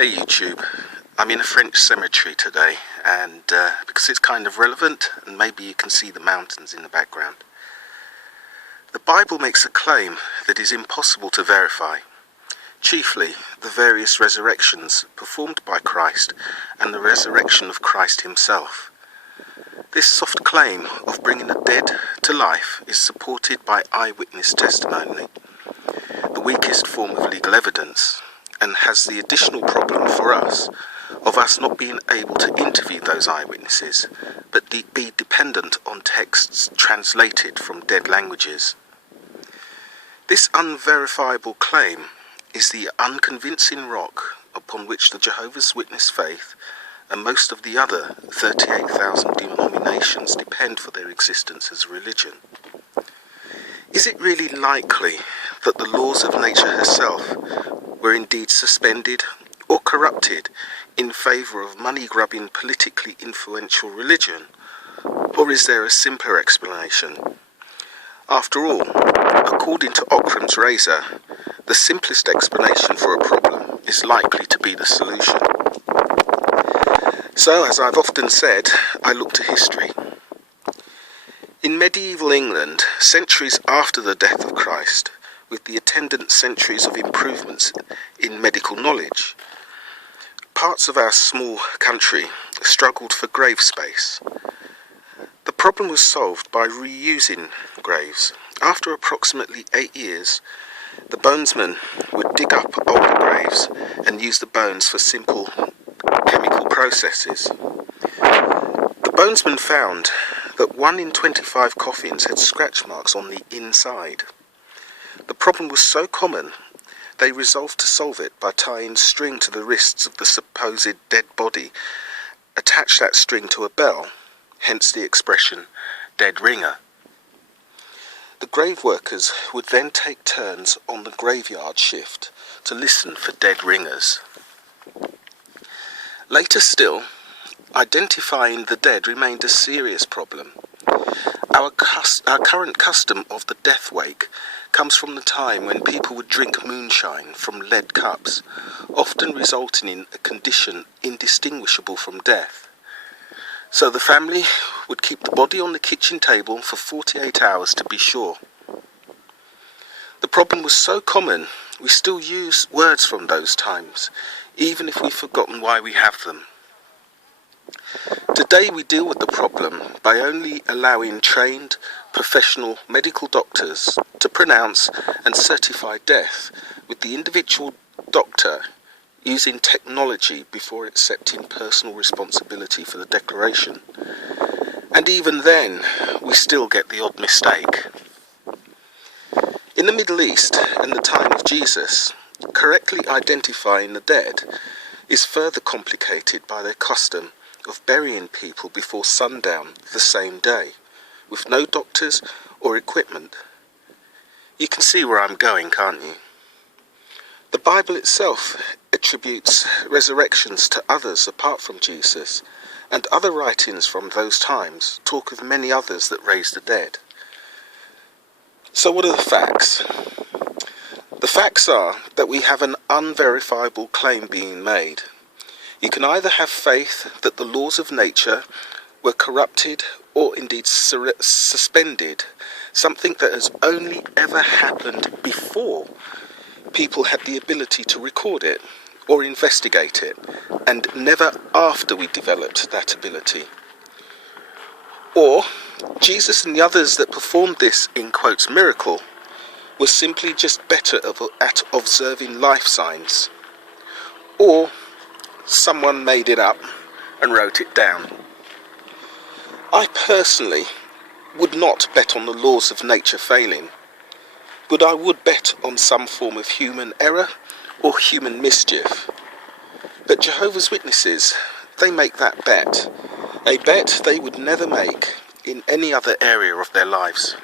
Hey YouTube, I'm in a French cemetery today and because it's kind of relevant and maybe you can see the mountains in the background. The Bible makes a claim that is impossible to verify, chiefly the various resurrections performed by Christ and the resurrection of Christ himself. This soft claim of bringing the dead to life is supported by eyewitness testimony, the weakest form of legal evidence, and has the additional problem for us of us not being able to interview those eyewitnesses, but be dependent on texts translated from dead languages. This unverifiable claim is the unconvincing rock upon which the Jehovah's Witness faith and most of the other 38,000 denominations depend for their existence as a religion. Is it really likely that the laws of nature herself were indeed suspended or corrupted in favour of money-grubbing, politically influential religion? Or is there a simpler explanation? After all, according to Occam's razor, the simplest explanation for a problem is likely to be the solution. So, as I've often said, I look to history. In medieval England, centuries after the death of Christ, with the attendant centuries of improvements in medical knowledge, parts of our small country struggled for grave space. The problem was solved by reusing graves. After approximately 8 years, the bonesmen would dig up older graves and use the bones for simple chemical processes. The bonesmen found that 1 in 25 coffins had scratch marks on the inside. The problem was so common, they resolved to solve it by tying string to the wrists of the supposed dead body, attach that string to a bell, hence the expression, dead ringer. The grave workers would then take turns on the graveyard shift to listen for dead ringers. Later still, identifying the dead remained a serious problem. Our current custom of the death wake comes from the time when people would drink moonshine from lead cups, often resulting in a condition indistinguishable from death. So the family would keep the body on the kitchen table for 48 hours to be sure. The problem was so common, we still use words from those times, even if we've forgotten why we have them. Today we deal with the problem by only allowing trained, professional medical doctors to pronounce and certify death, with the individual doctor using technology before accepting personal responsibility for the declaration. And even then, we still get the odd mistake. In the Middle East, in the time of Jesus, correctly identifying the dead is further complicated by their custom of burying people before sundown the same day, with no doctors or equipment. You can see where I'm going, can't you? The Bible itself attributes resurrections to others apart from Jesus, and other writings from those times talk of many others that raised the dead. So what are the facts? The facts are that we have an unverifiable claim being made. You can either have faith that the laws of nature were corrupted or indeed suspended, something that has only ever happened before people had the ability to record it or investigate it, and never after we developed that ability. Or Jesus and the others that performed this, in quotes, miracle, were simply just better at observing life signs. Or someone made it up and wrote it down. I personally would not bet on the laws of nature failing, but I would bet on some form of human error or human mischief. But Jehovah's Witnesses, they make that bet, a bet they would never make in any other area of their lives.